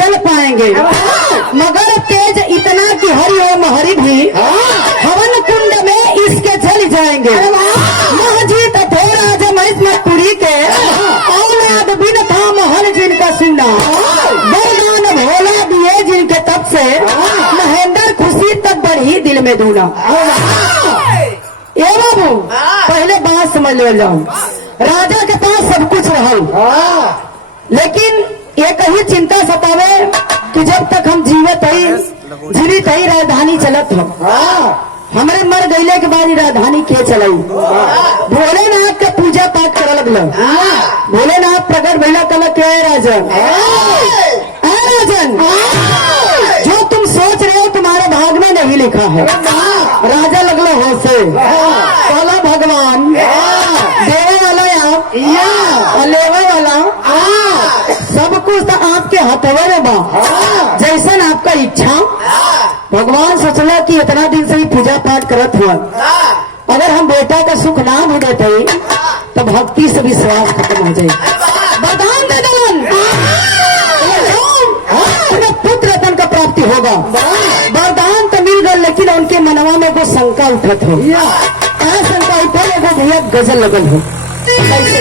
चल पाएंगे, मगर तेज इतना कि हरि ओम हरि भी हवन कुंड में इसके जल जाएंगे। महाजीत थे राजा महिष्मपुरी के, औलाद बिन था महल जिनका सुना, वरदान भोला दिए जिनके तब से, महेंद्र खुशी तब बढ़ी दिल में दूना। ए बाबू पहले बात समझ ले जाओ, राजा के पास सब कुछ रहा, लेकिन एक ही चिंता सतावे कि जब तक हम जीवित ही राजधानी चलत हो, हमारे मर गईले के बाद राजधानी के चलाई। भोलेनाथ के पूजा पाठ कर लगल, भोलेनाथ प्रकट भैया कल के राजन, राजन जो तुम सोच रहे हो तुम्हारे भाग में नहीं लिखा है। राजा लगलो हो से बोला भगवान देवे वाला आप और लेवे वाला सब कुछ तो आपके हथवे में बा, जैसन आपका इच्छा। भगवान सोचला कि इतना दिन से ही पूजा पाठ करत हुआ, अगर हम बेटा का सुख ना भी देते तो भक्ति से विश्वास खत्म हो जाए। वरदान दे दलन पुत्र रतन का प्राप्ति होगा। वरदान तो मिल गए, लेकिन उनके मनवा में वो शंका उठत हो, शंका उठे वो भैया गजल लगल हो। कैसे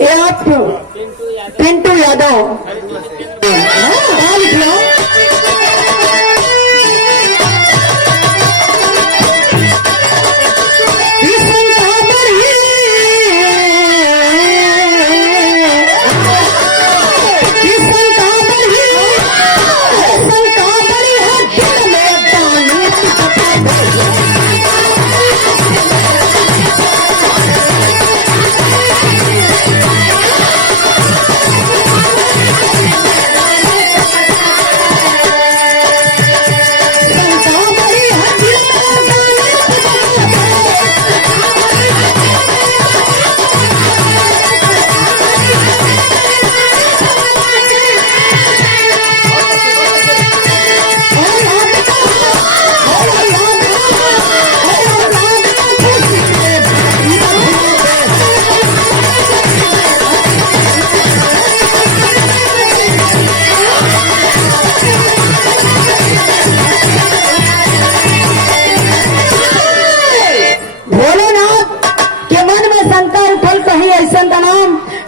ये आप पिंटू यादव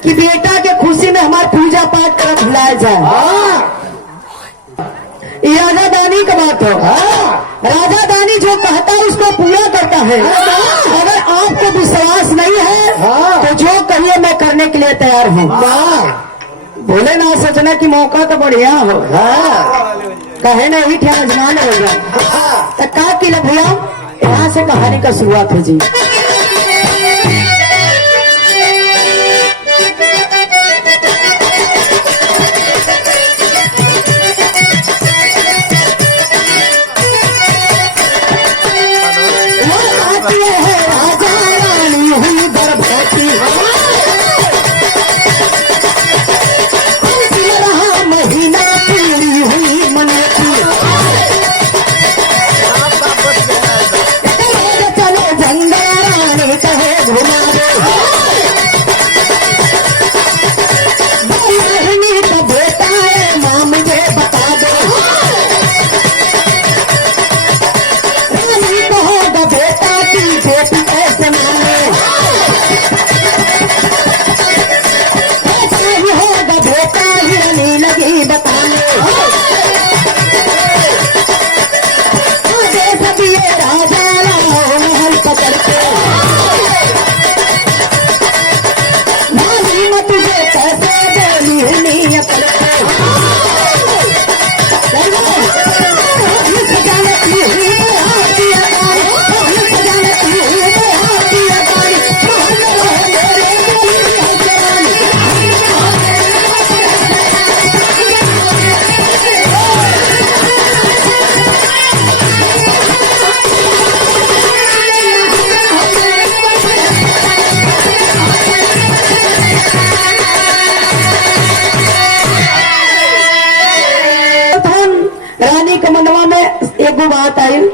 कि बेटा के खुशी में हमारे पूजा पाठ कर भुलाया जाए। राजा दानी का बात हो, राजा दानी जो कहता है उसको पूरा करता है। अगर आपको विश्वास नहीं है तो जो कहिए मैं करने के लिए तैयार हूँ। बोले ना सोचना कि मौका तो बढ़िया हो, कहे ना ही आजमान होगा तो का कि भैया यहाँ से कहानी का शुरुआत है जी।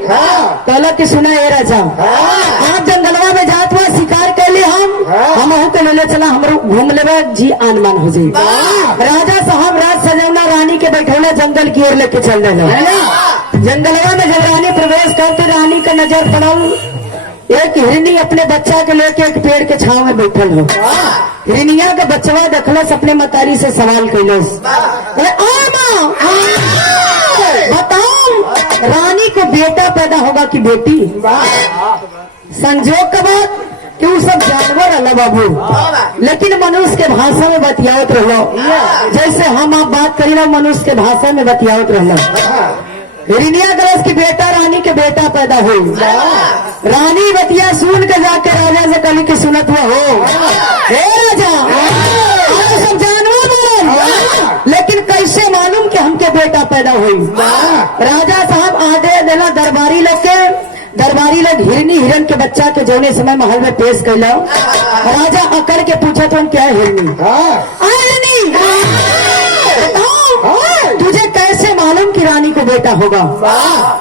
कहला कि सुना ये राजा, आप जंगलवा में जात हुआ शिकार कर ली, हम के ले चला, हम घूम ले जी आनमान हो जाए। राजा साहब रात सजौना रानी के बैठौला जंगल की ओर लेके चल रहे। जंगलवा में जब रानी प्रवेश करते, रानी का नजर पड़ल एक हिरनी अपने बच्चा के लेके एक पेड़ के छाव में बैठल हो। हिरनिया का बच्चवा देखलस, अपने मतारी से सवाल कैलस, बताओ रानी को बेटा पैदा होगा कि बेटी? संजोग का बात कि वो सब जानवर अल्लाह बाबू, लेकिन मनुष्य के भाषा में बतियावत रहो, जैसे हम आप बात करी ना मनुष्य के भाषा में बतियावत रहो। हिरनिया गलस की बेटा रानी के बेटा पैदा हुई। रानी बतिया सुन के जाके राजा से कली की सुनत हुआ हो, हे राजा आप सब जानवर बोलो, लेकिन कैसे मालूम कि हमके बेटा पैदा हुई? राजा साहब आदेश देला दरबारी लोग के, दरबारी लोग हिरनी हिरन के बच्चा के जौने समय महल में पेश कैला। राजा अकड़ के पूछा तो क्या है हिरनी? तुझे कैसे मालूम कि रानी को बेटा होगा?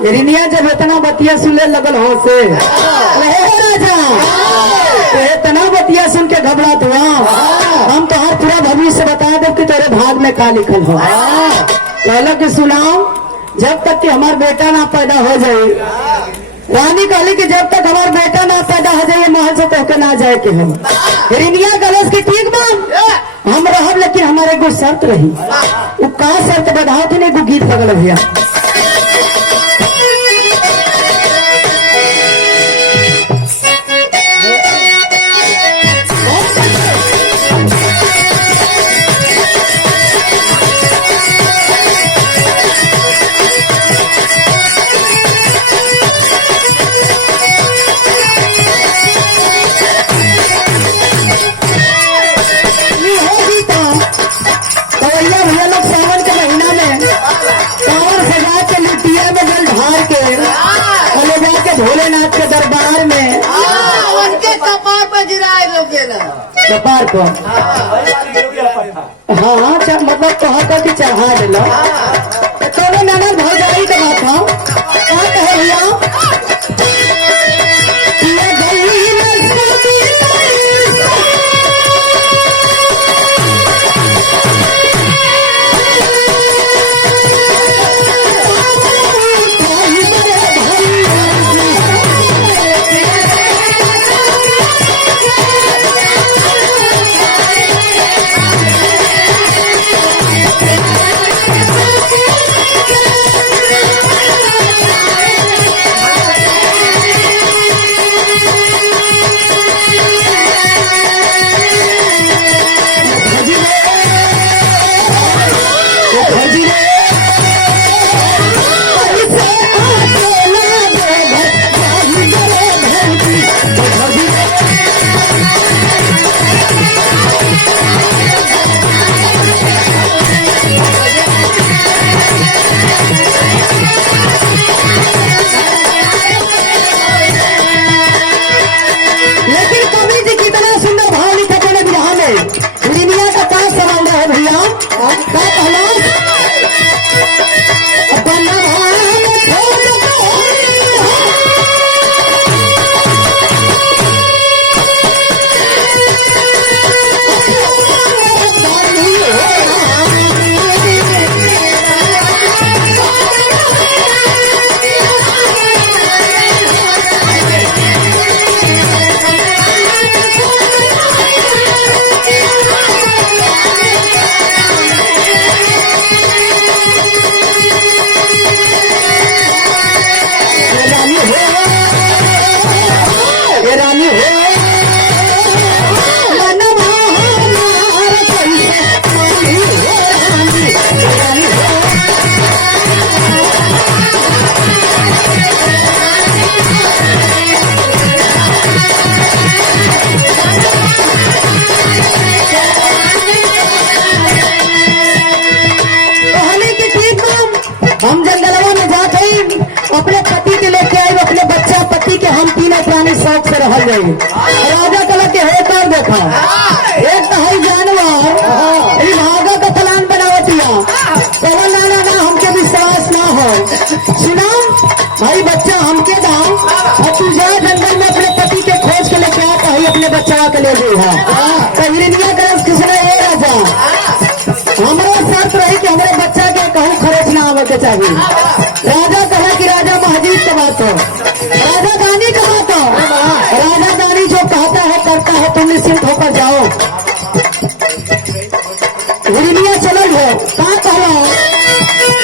हिरनिया जब इतना बतिया सुनने लगल हो से, राजा तो इतना बतिया सुन के घबरात हुआ, हम तो हर पूरा भविष्य बता दो कि तेरे भाग में क्या लिखल हो। कहला कि सुनाओ, जब तक कि हमारा बेटा ना पैदा हो जाए। रानी कहली कि जब तक हमारा बेटा ना पैदा हो जाए महल से तो ना जाए के हम। हिरनिया गलस की ठीक बा हम रहब, लेकिन हमारे एगो शर्त रही। वो का शर्त बधाओ थी ने एगो गीत लगल भैया। भोलेनाथ के दरबार में उनके कपार पर गिराए लोग कपार को, हाँ मतलब कहा कि चढ़ा दिला तो ननद भौजाई का बात था। क्या कहे भैया? हम जंगलवा में जाते अपने पति के लेके आए, अपने बच्चा पति के हम तीनों प्राणी शौक से रह गए। राजा कलर के होकर देखा एक तो है जानवर भागा का फलान बनावतिया ना हमके विश्वास ना हो। सुना भाई बच्चा हम अपने बच्चा के ले दी है तो हिरनिया कर किसने ये राजा हमारा शर्त रही कि हमारे बच्चा के कहूँ खर्च ना आवे के चाहिए। राजा कहा कि राजा महाजीत का बात हो, राजा दानी का बात हो, राजा दानी जो कहता है करता है, तुम निश्चिंत होकर जाओ। हिरनिया चलो हो कहा कहो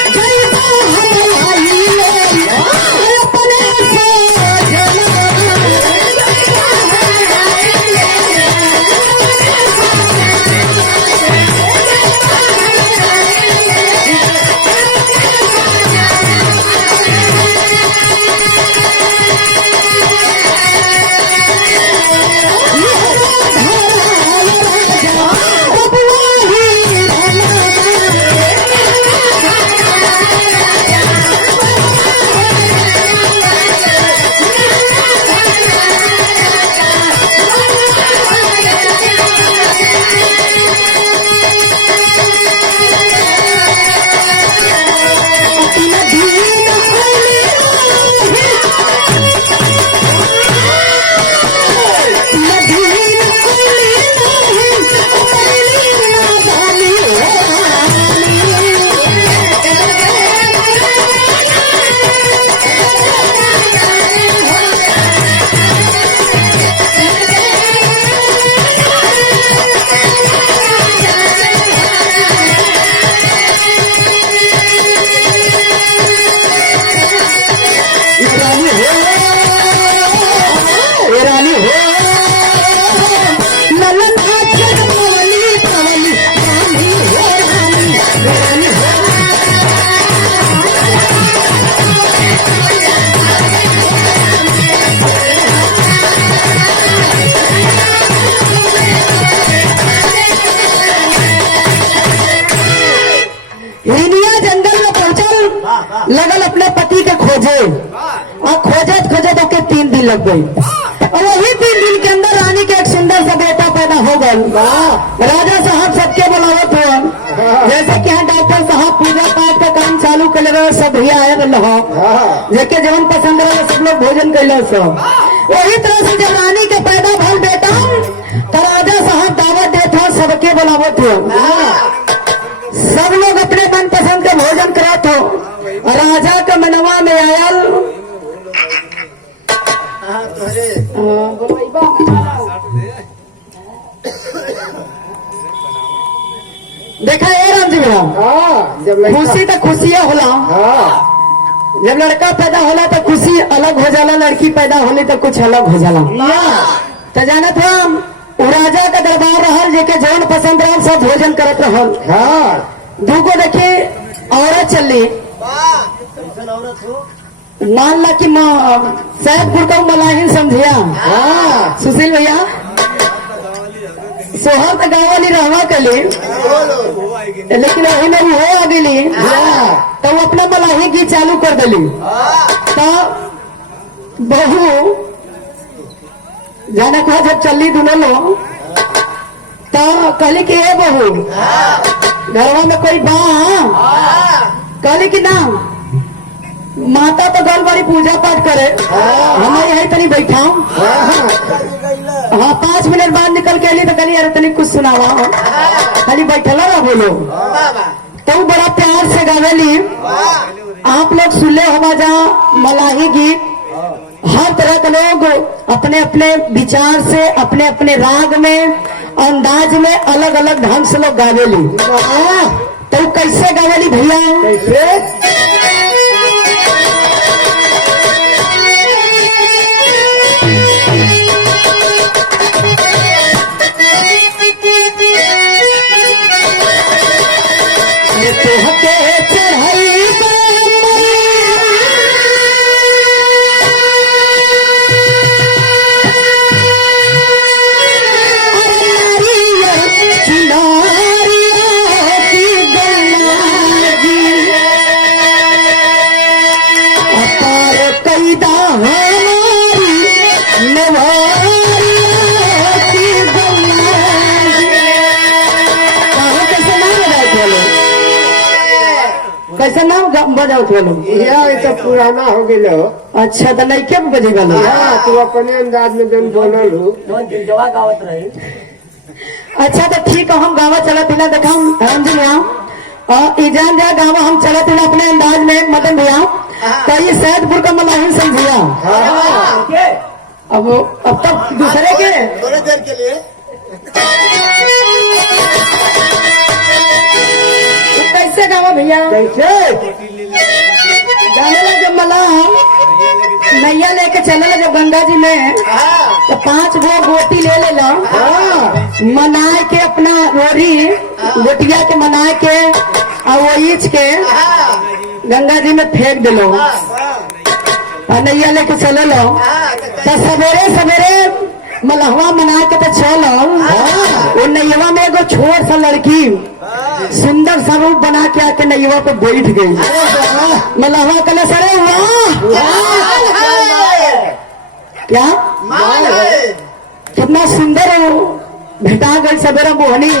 लगल अपने पति के खोजे और खोजत खोजत ओके 3 दिन लग गई और वही 3 दिन के अंदर रानी के एक सुंदर सा बेटा पैदा हो गल। राजा साहब सबके बुलावत हो जैसे कि यहाँ डॉक्टर साहब पूजा पाठ का काम चालू कर रहे सब भैया आए रहा जेके जवन पसंद रहे सब लोग भोजन कैल वही तरह से जब रानी के पैदा भल बेटा तो राजा साहब दावत देते हो सबके बुलावत हो सब लोग अपने मन पसंद के भोजन करत हो। राजा के मनवा में आयल देखा ये राम जी भैया खुशी तो खुशियाँ होला जब लड़का पैदा होला तो खुशी अलग हो जाला, लड़की पैदा होने तो कुछ अलग हो जाला। तो जाना था राजा का दरबार रहल जेके जौन पसंद रहल सब भोजन करत रहल। दूगो देखे औरत चली मान ला कि सैदपुर का मलाहिन समझिया सुशील भैया सोहर तो गाँव वाली रहवा कली लेकिन वही में हो आ गई तो वो अपना मलाही गीत चालू कर दिली तो बहू जाने कहा जब चली दोनों लोग तो कहली कि ये बहू घरवा में कोई बा कहली कि ना माता तो गल बड़ी पूजा पाठ करे हमारे यहाँ तनी बैठा हाँ 5 मिनट बाद निकल के अली तो कहली अरे तनी कुछ सुनावा खाली बैठला रहा बोलो तो बड़ा प्यार से गावेली आप लोग सुन ले हमारा मलाही गीत हर तरह के लोग अपने अपने विचार से अपने अपने राग में अंदाज में अलग अलग ढंग से लोग गावेली तो कैसे गावेली भैया कैसे कैसे नाम बजाओ थे लोग? ये तो पुराना हो गया। अच्छा तो नहीं क्या बजे वाले? हाँ, तू अपने अंदाज में जन बोलल हूँ। अच्छा तो ठीक है, हम गावा चला पिला देखा रंजन भैया और ईजान जा गावा हम चला पिला अपने अंदाज में मदन भैया। तो ये सैदपुर का मलाहिन समझिया। अब तक दूसरे के थोड़ी देर के लिए कैसे गावा भैया? कैसे? जाने लगे जब मलाह नैया लेके चले जब गंगा जी में तो 5 गो गोटी ले लेला, मनाए के अपना रोरी गोटिया के मनाए के और वो ईच के गंगा जी में फेंक दिलो और नैया लेके चले लो। तो सवेरे सवेरे मलहवा मना के तो चलो वो नैया में एगो छोट सा लड़की सुंदर सा रूप बना के आके नैया पे बैठ गई। मलहवा कले सरे वाह क्या माल है। कितना सुंदर हो भेटा गई सवेरा मोहनी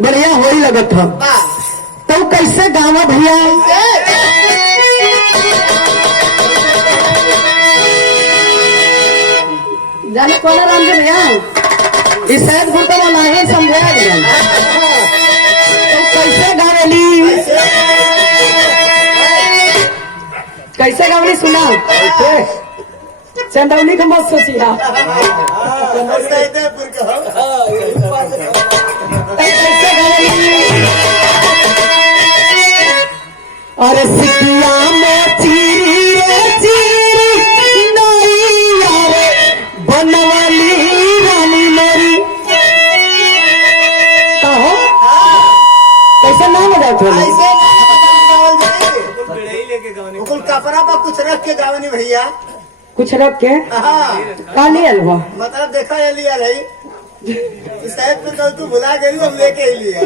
बढ़िया हो ही लगत था। तो कैसे गावा भैया? जाने कौन राम जी भैया इस सैदपुर का वाला है समझाया गया। तो कैसे गावेली कैसे गावली सुना? चंदौली का मत सोचिया। सैदपुर के हो। कैसे गावेली? और सिकिया में चीरी रे चीरी नैया रे बनवाली रानी मेरी। कहो कैसे नाम बजा थे? ऐसे कुल कपड़ा पर कुछ रख के गावनी भैया। कुछ रख के हाँ, का लिया लो? मतलब देखा ये लिया रही शायद तो तू भुला गई, हम लेके ही लिया।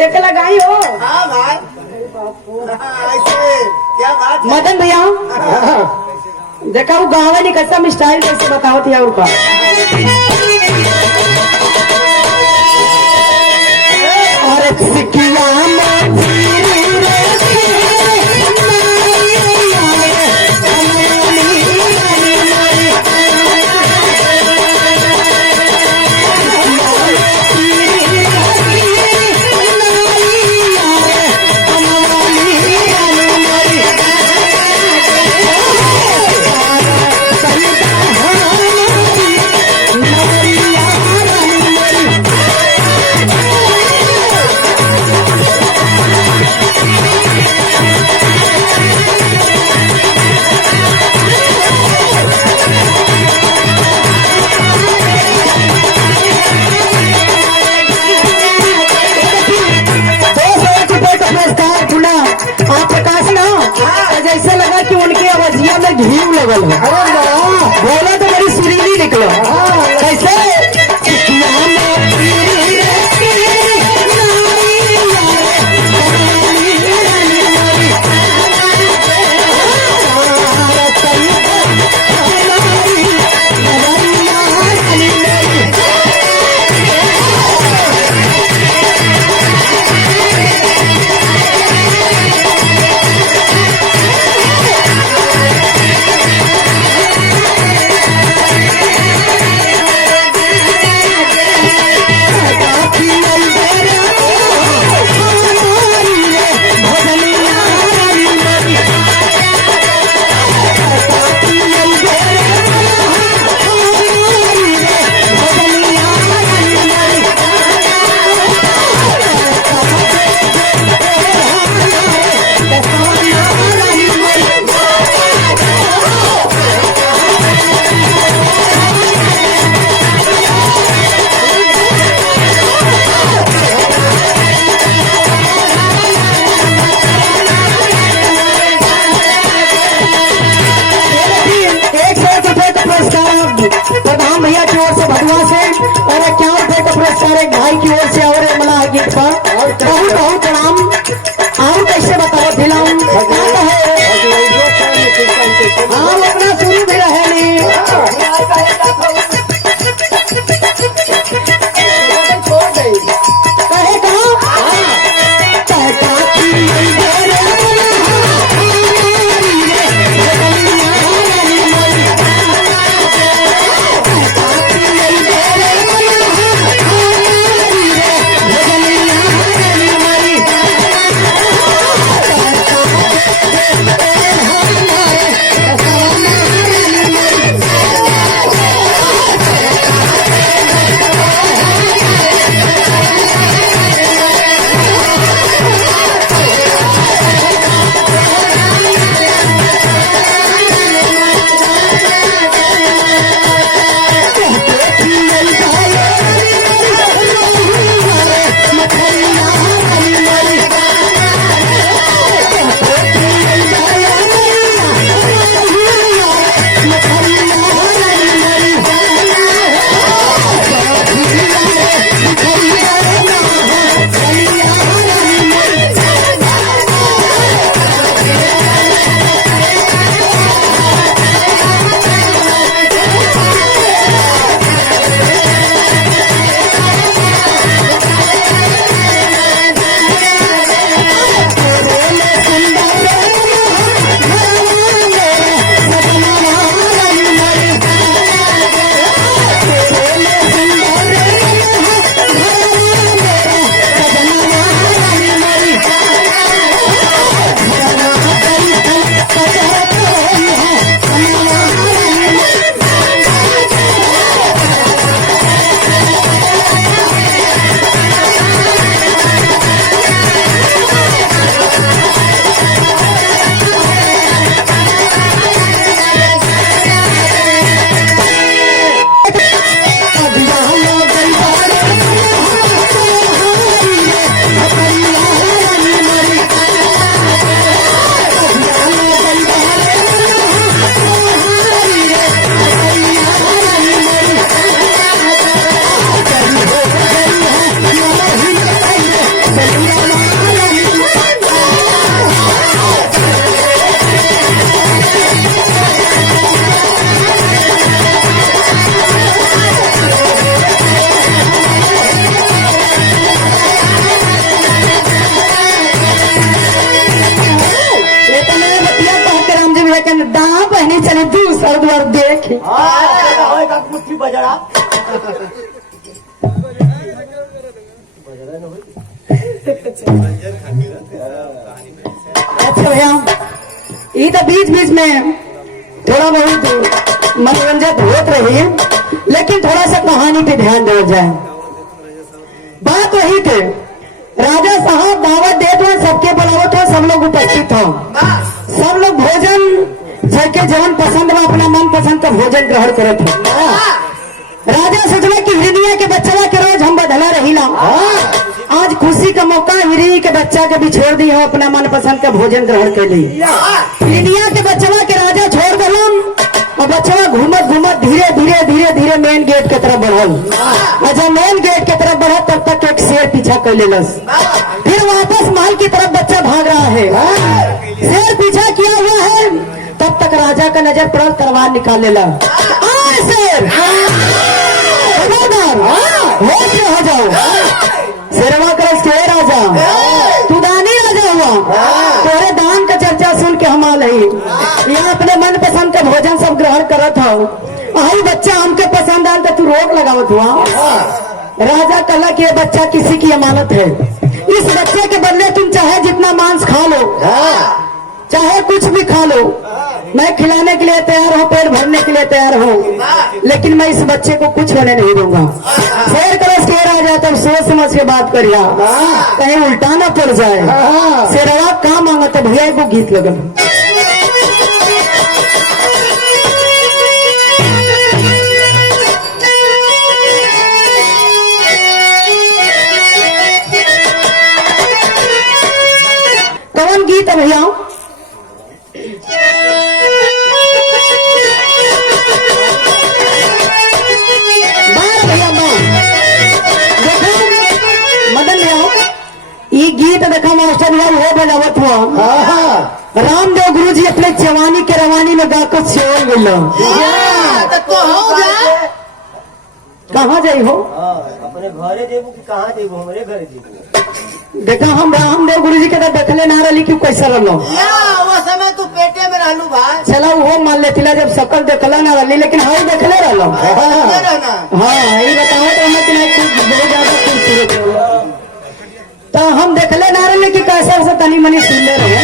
एक लगाई हो। हाँ भाई, हाँ, ऐसे क्या बात है? मदन भैया देखा वो गाँव नहीं कैसा स्टाइल कैसे बताओ थे और का? और सिकिया में चीरी रे जैसे लगा कि उनके आवाजिया में घी लगल है। अरे वाह, बोला तो बड़ी सुरीली निकलो। कैसे? प्रधान भैया की ओर से भगवा से और 51 रुपए का पुरस्कार एक भाई की ओर से और मला गीत पर बहुत बहुत प्रणाम। और कैसे बताओ दिलाऊं हाँ अपना शुरू भी रहे नहीं। दाह पहने चले दूसर द्वार देख मुट्ठी बजड़ा अच्छा भैया ये तो बीच बीच में थोड़ा बहुत मनोरंजन होत रही है, लेकिन थोड़ा सा कहानी पे ध्यान दिया जाए। बात वही थे, राजा साहब दावत देते हैं, सबके बुलावत हो, सब लोग उपस्थित हो, सब लोग भोजन सबके जवन पसंद में अपना मन पसंद का भोजन ग्रहण करे थे। राजा सोचले कि हिरनिया के बच्चा के रोज हम बदला रहीला, आज खुशी का मौका हिरनी के बच्चा के भी छोड़ दी हो, अपना मन पसंद का भोजन ग्रहण कर ली। हिरनिया के बच्चा के राजा छोड़ दिलन और बच्चा घूमत घूमत धीरे धीरे धीरे धीरे मेन गेट के तरफ बढ़ल। और जब मेन गेट के तरफ बढ़ा तब तक एक शेर पीछा कर लेलस, फिर वापस महल की तरफ बच्चा भाग रहा है, शेर पीछा किया हुआ है, तब तक राजा का नजर पड़ल, तलवार निकाल लेला। शेर होश में हो जाओ, शेरवा कर राजा तू दानी राजा हुआ, तोरे दान का चर्चा सुन के हम आल यहाँ अपने मन पसंद का भोजन सब ग्रहण करत हो, आई बच्चा हमके पसंद आल तो तू रोक लगावत हुआ। राजा कहला कि ये बच्चा किसी की अमानत है, इस बच्चे के बदले तुम चाहे जितना मांस खा लो, चाहे कुछ भी खा लो, मैं खिलाने के लिए तैयार हूँ, पेट भरने के लिए तैयार हूँ, लेकिन मैं इस बच्चे को कुछ होने नहीं दूंगा। शेर तरह शेर आ जाए तो सोच समझ के बात करिया, कहीं उल्टा ना पड़ जाए। शेरवा काम मांगा तो भैया को गीत लगल। कौन गीत है भैया? ये गीत देखा मास्टर यार वो बजावत हुआ, रामदेव गुरु जी अपने जवानी के रवानी में गाकर सेवन मिलो। कहाँ जाई हो? अपने घरे देबू कि कहाँ देबू? हमारे घरे देबू। देखा हम रामदेव गुरु जी के तो देखले ना रही कि कैसा रहो, वो समय तू पेटे में रहलू भाई। चला वो मान लेती जब सकल देखला ना रही, लेकिन हाँ देखले रहो। हाँ ये बताओ तो हमें कि नहीं कुछ बहुत ज्यादा खूबसूरत तो हम देखले ना रहे कि कैसे से तनी मनी सुन ले रहे।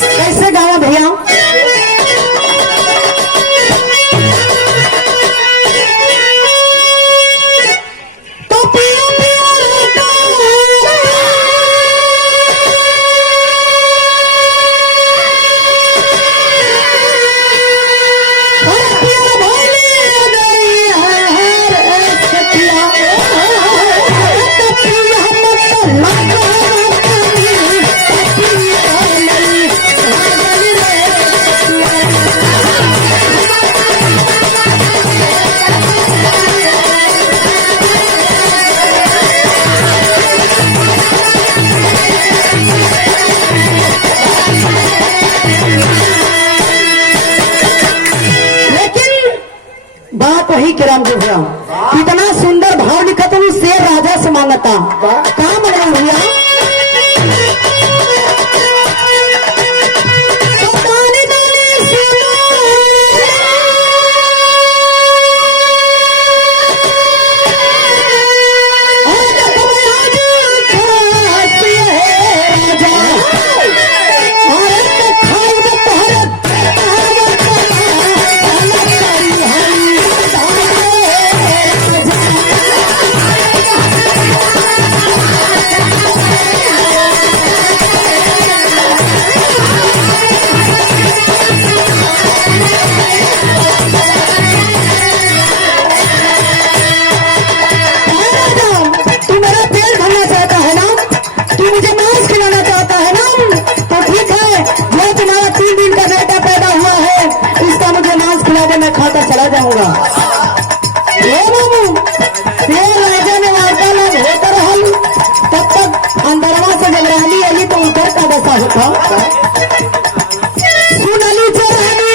कैसे गावा भैया? तो पिया पिया वही किराम जो भैया इतना सुंदर भाव लिखा था, शेर राजा से मांगता कहा बना भैया? मैं खाता चला जाऊंगा। ये बाबू शेर राजा ने वार्तालाप होकर हम तब तक अंदरवा से जब रानी आई तो उधर का दशा होता। सुनली चरानी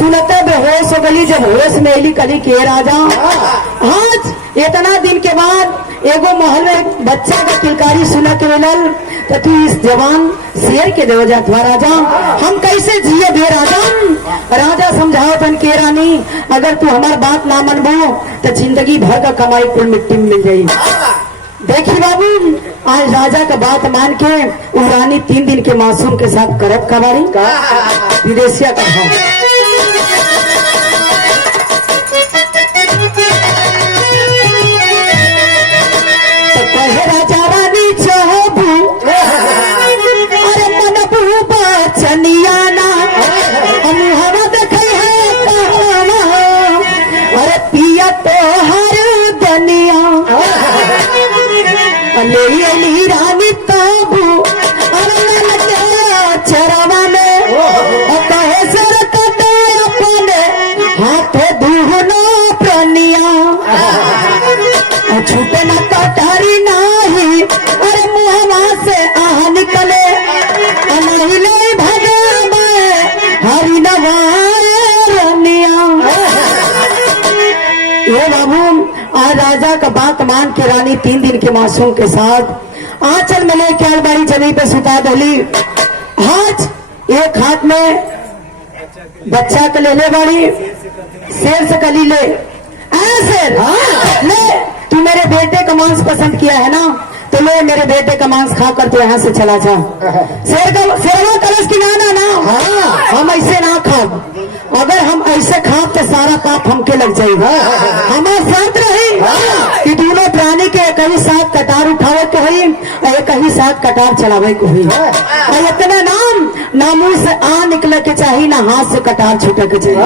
सुनते बेहोश हो गली, जब होश में अली कली के राजा। आज इतना दिन के बाद एगो महल में बच्चा का किलकारी सुना के मिलल, तो तू इस जवान शेर के देव जात हुआ राजा, हम कैसे जिए बे राजा। राजा समझाओ तन के रानी, अगर तू हमार बात ना मनबो तो जिंदगी भर का कमाई कुल मिट्टी में मिल जाई। देखी बाबू, आज राजा का बात मान के वो रानी 3 दिन के मासूम के साथ करत कबाड़ी विदेशिया का भाव। तो कहे राजा रानी चाहबू, अरे मनबू बचनियाना, हम हवा देखे है कहाना, अरे पिया तो हर दनिया ले अली रानी ताबू, चरवा में कहे सर कटे अपने हाथ दूहना प्रनिया, छूटे न कटारी नाही, अरे मुहवा से आह निकले, नहीं भगा में हरि नवार रनिया। ये बाबू, आज राजा का बात मान के रानी 3 दिन के मासूम के साथ आंचल में लेके अलमारी जमीन पे सुता दली। आज एक हाथ में बच्चा के ले बाड़ी, शेर से कली ले ऐसे ले, तू मेरे बेटे का मांस पसंद किया है ना, तो ले मेरे बेटे का मांस खाकर तो यहाँ से चला जा। शेरवा कलश की नाना ना, हम ऐसे ना खा, अगर हम ऐसे खा तो सारा पाप हमके लग जाएगा। हमारा शर्त रही कि दोनों प्राणी के एक ही साथ कटार उठावे को हुई और एक ही साथ कटार चलावे को हुई, और इतना ना मुंह से आ निकले के चाहिए, ना हाथ से कटार छूटे के चाहिए।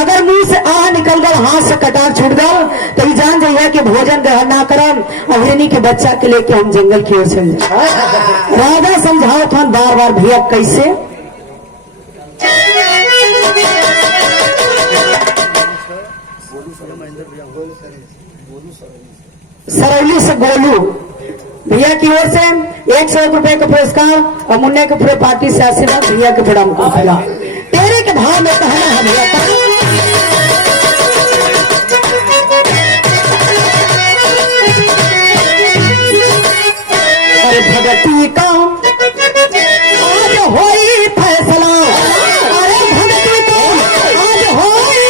अगर मुंह से आ निकल गल, हाथ से कटार छूट गल, तो जान जाइए कि भोजन ग्रहण ना करम, अहिनी के बच्चा के लेके हम जंगल की ओर चल जाए। राजा समझाओ था बार बार, भैया कैसे सरौली से गोलू भैया की ओर से 100 रुपए का पुरस्कार और मुन्ने के पूरे पार्टी से आशीर्वाद भैया के प्रणाम करता। तेरे के भाव में कहना है भैया का, अरे भगती का आज होई फैसला, अरे भगती का आज होई,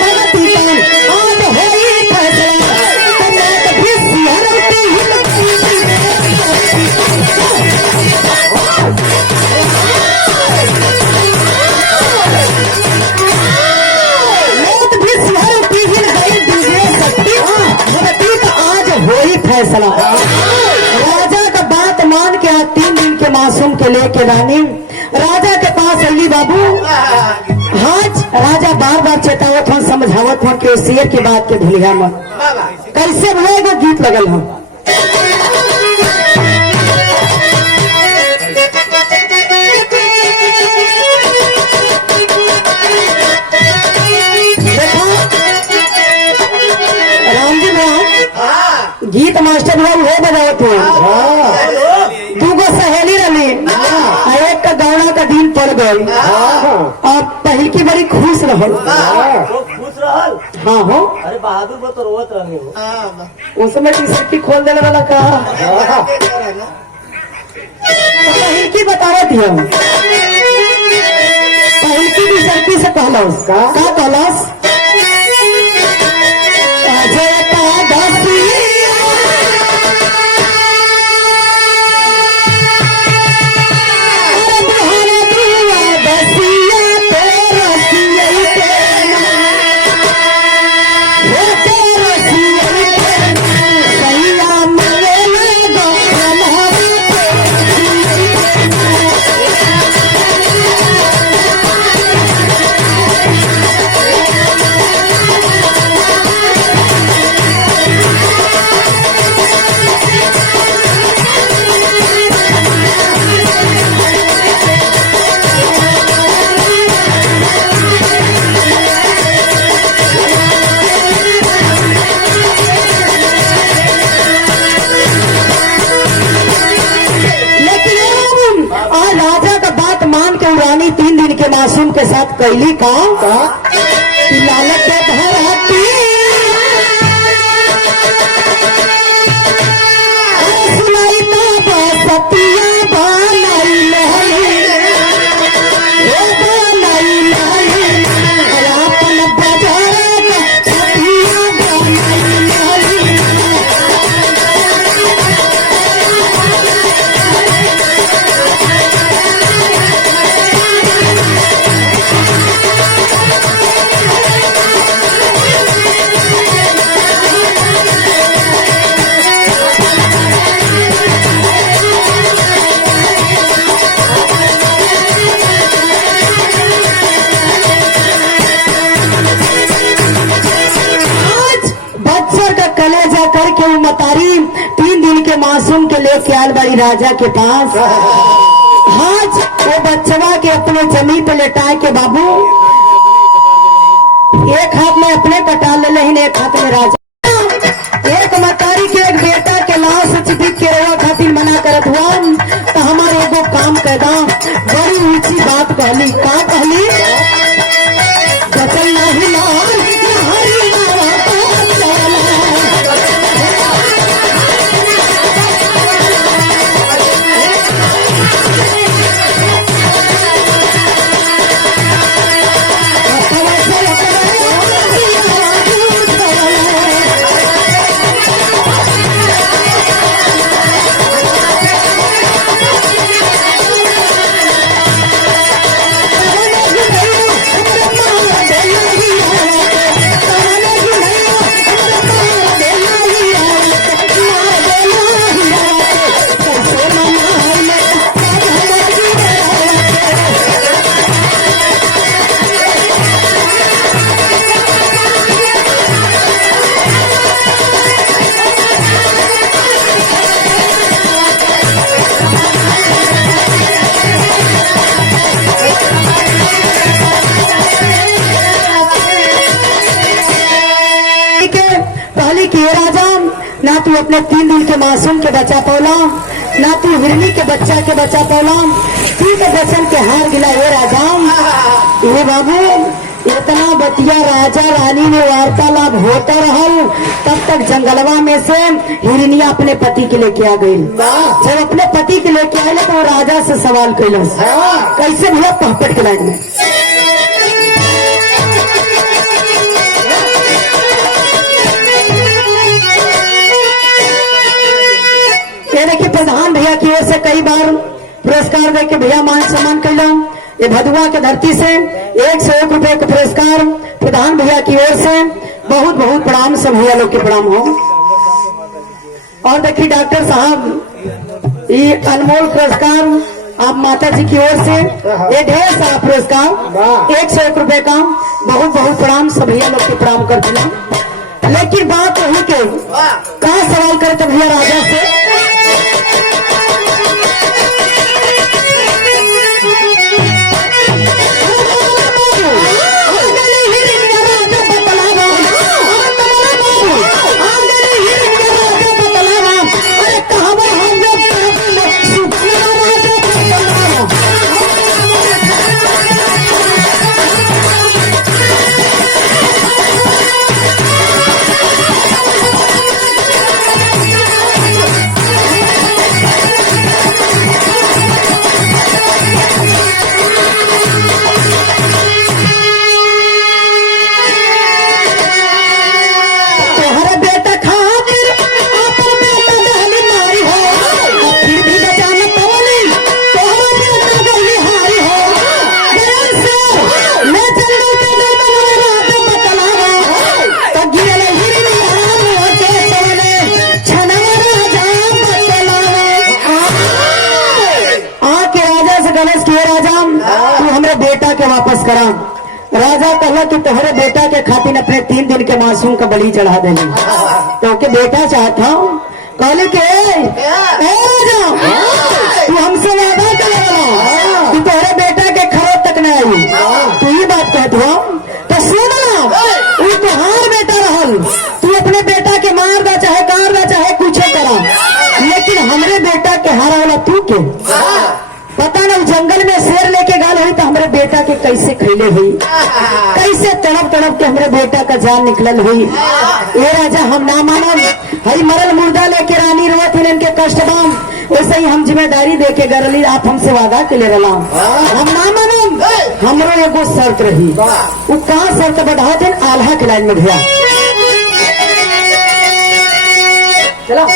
भगती का आज होई फैसला, भी सिहरती मौत भी सिहरती हिल गई दूसरे शक्ति, भगती का आज होई फैसला। राजा का बात मान के आज 3 दिन के मासूम के लेके रानी राजा के पास अली बाबू। आज राजा बार बार चेतावत हो, समझावत हो कि शेर की बात के भूलिया मत। कैसे भूलेगा, गीत लगल हो। राम जी भैया गीत मास्टर भाई हो बजावत हो, 2 गो सहेली रही, एक का गौना का दिन पड़ गई, और पहल की बड़ी खुश रहो। खुश रहल। हाँ हो, अरे बहादुर वो तो रोवत रहे हो। उसमें टी-शर्ट खोल देने वाला कहा, पहल की बता रही थी हम, पहल की टी-शर्ट से कहलस का कहलस, अजय का दसिया के मासूम के साथ कैली का लालच के धरती सुनाई तो बसतिया बनाई नहीं बनाई नहीं अपन बाजार छतिया बनाई नहीं कलेजा करके वो मतारी 3 दिन के मासूम के लेके आयल बड़ी राजा के पास। आज वो बच्चवा के अपने जमीन पे लेटाए के बाबू एक हाथ में अपने कटा ले लेकिन एक हाथ में राजा। एक मतारी के एक बेटा के लाश चिपिक के रवा खातिर मना करत हुआ तो हमारे एगो काम कैदा बड़ी ऊंची बात कहली। का कहली? बचल नहीं लाल कि हे राजा ना तू अपने 3 दिन के मासूम के बचा पौला ना तू हिरनी के बच्चा के बचा पौला तू तो बचन के हार गिला। हे राजा ये बाबू इतना बतिया राजा रानी में वार्तालाप होता रहल तब तक जंगलवा में से हिरनिया अपने पति के लेके आ गई। जब अपने पति के लेके आये तो राजा से सवाल कैलस कैसे भैया पहपट के लाइन में देखिए प्रधान भैया की ओर से कई बार पुरस्कार दे के भैया मान सम्मान कैला। ये भदुआ के धरती से 101 रुपए का पुरस्कार प्रधान भैया की ओर से बहुत बहुत प्रणाम। सब भैया लोग के प्रणाम हो। और देखिए डॉक्टर साहब ये अनमोल पुरस्कार आप माता जी की ओर से ये ढेर सारा पुरस्कार 101 रुपए का बहुत बहुत प्रणाम। सब भैया लोग के प्रणाम कर दिला। लेकिन बात वही के कहा सवाल करते भैया राजा से वापस करा। राजा कहला कि तोहरे बेटा के खातिर अपने 3 दिन के मासूम का बलि चढ़ा देने तो के बेटा चाहता कहले के राजा तू हमसे वादा कर तू तोहरे बेटा के खरों तक न आई तू ये बात कहत हो तो सुन ना तू तोहार बेटा रहल तू अपने बेटा के मार दा चाहे गार दा चाहे कुछ करा लेकिन हमरे बेटा के हारा वाला तू के पता नहीं जंगल में शेर लेके गाल हुई तो हमरे बेटा के कैसे खैले हुई, कैसे तड़प तड़प के हमरे बेटा का जान निकलल हुई। ये राजा हम ना मानब, हई मरल मुर्दा लेके रानी रोत हिन इनके कष्ट बाम, वैसे ही हम जिम्मेदारी दे के गरली, आप हमसे वादा के ले रहा हम ना मानब। हमरो एगो शर्त रही, वो कहाँ शर्त बढ़ा दिन आल्हा के लाइन में भैया चलो।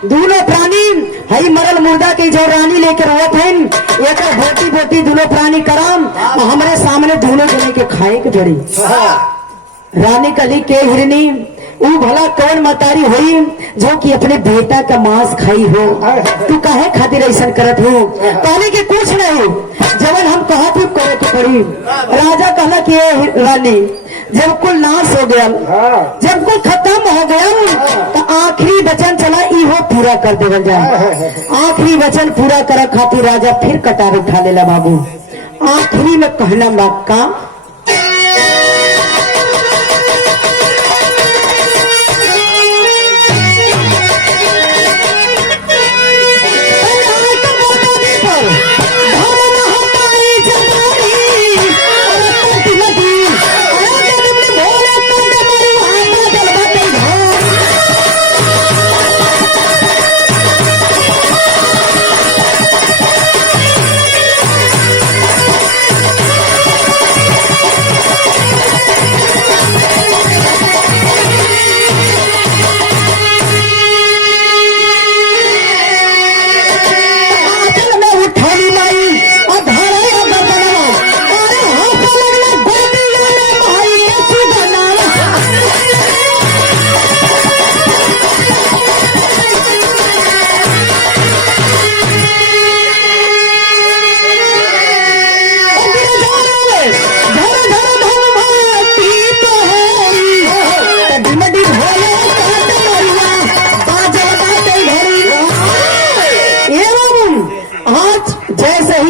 दोनों प्राणी हई मरल मुर्दा के जो रानी लेकर रोत है, एक बोटी बोटी दोनों प्राणी कराम हमारे सामने दोनों जने के खाए के पड़ी। रानी कली के हिरनी वो भला कौन मतारी हुई जो कि अपने बेटा का मांस खाई हो, तू काहे खातिर ऐसा करत हो? कहने के कुछ नहीं, जब हम कहा तू करे के पड़ी। राजा कहला कि रानी जब कुल नाश हो गया, जब कुल खत्म हो गया तो आखिरी वचन चला इहो पूरा कर देवल जाए। आखिरी वचन पूरा करे खातिर राजा फिर कटार उठा लेला बाबू। आखिरी में कहना मक्का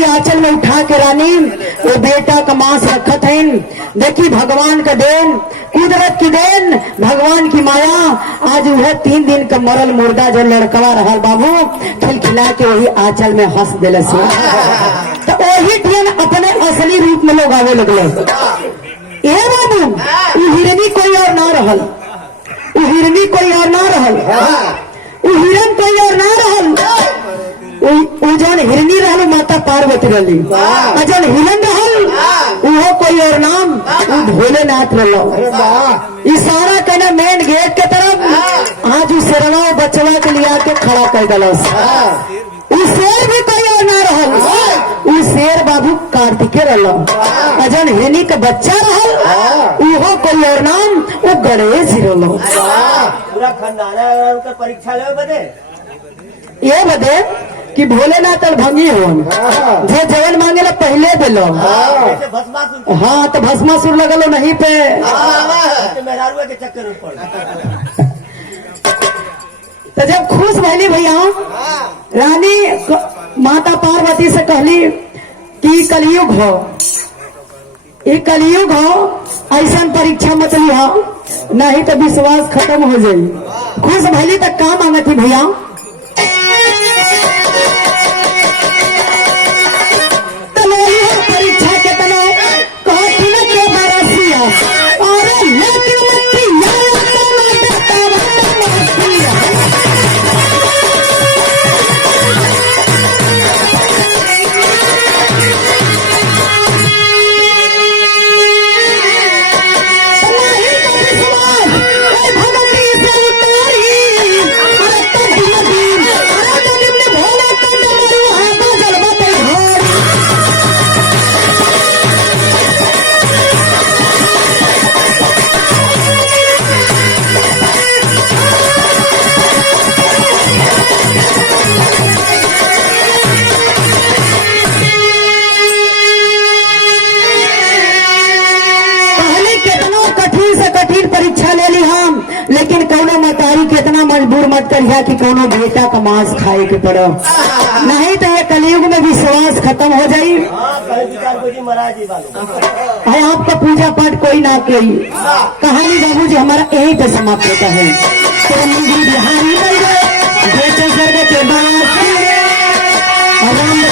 आंचल में उठा के रानी वो बेटा का मांस रखत है। देखी भगवान का देन, कुदरत की देन, भगवान की माया। आज वह 3 दिन का मरल मुर्दा जो लड़कवा रहा बाबू खिलखिला के वही आंचल में हंस दिल से, तो वही दिन अपने असली रूप में लोग आवे लगले। ए बाबू वो हिरनी कोई और ना रहल, वो हिरनी कोई और ना रहल, वो हिरन कोई और ना रहल, वो जौन हिरनी रहल माता पार्वती रहली, जौन हिरन रहल वो कोई और नाम वो भोलेनाथ रहलो। इशारा करना मेन गेट के तरफ। आज उस शेरवा बचवा के लिया के खड़ा कर दिलस। शेर भी कोई और ना रहल, वो उ शेर बाबू कार्तिके रहल अजन हेनी का बच्चा रहल उहो कोई और नाम वो गणेश जी रहल पूरा खानदाना उनका परीक्षा ले बदे ये बदे कि भोलेनाथ और भंगी होन जे जवन मांगेला पहले दिलो जैसे भस्मासुर हाँ तो भस्मासुर लगलो नहीं पे के मेहरारुआ के चक्कर में पड़ तो जब खुश भैली भैया रानी माता पार्वती से कहली कि कलयुग हो ये कलयुग हो ऐसा परीक्षा मत लिहा नहीं तो विश्वास खत्म हो जाये। खुश भैली तक का मांगती भैया परीक्षा के तना कठिन के बरसिया और लेकिन मतिया परीक्षा ले ली हम लेकिन कौनो मतारी कितना मजबूर मत करिया कि कौनो बेटा का मांस खाए के पड़ो नहीं तो ये कलयुग में विश्वास खत्म हो जाये। है आपका पूजा पाठ कोई ना कोई कहानी बाबूजी हमारा यही पे समाप्त होता है। तो बिहारी बन गए बेटे स्वर्ग के बाप राम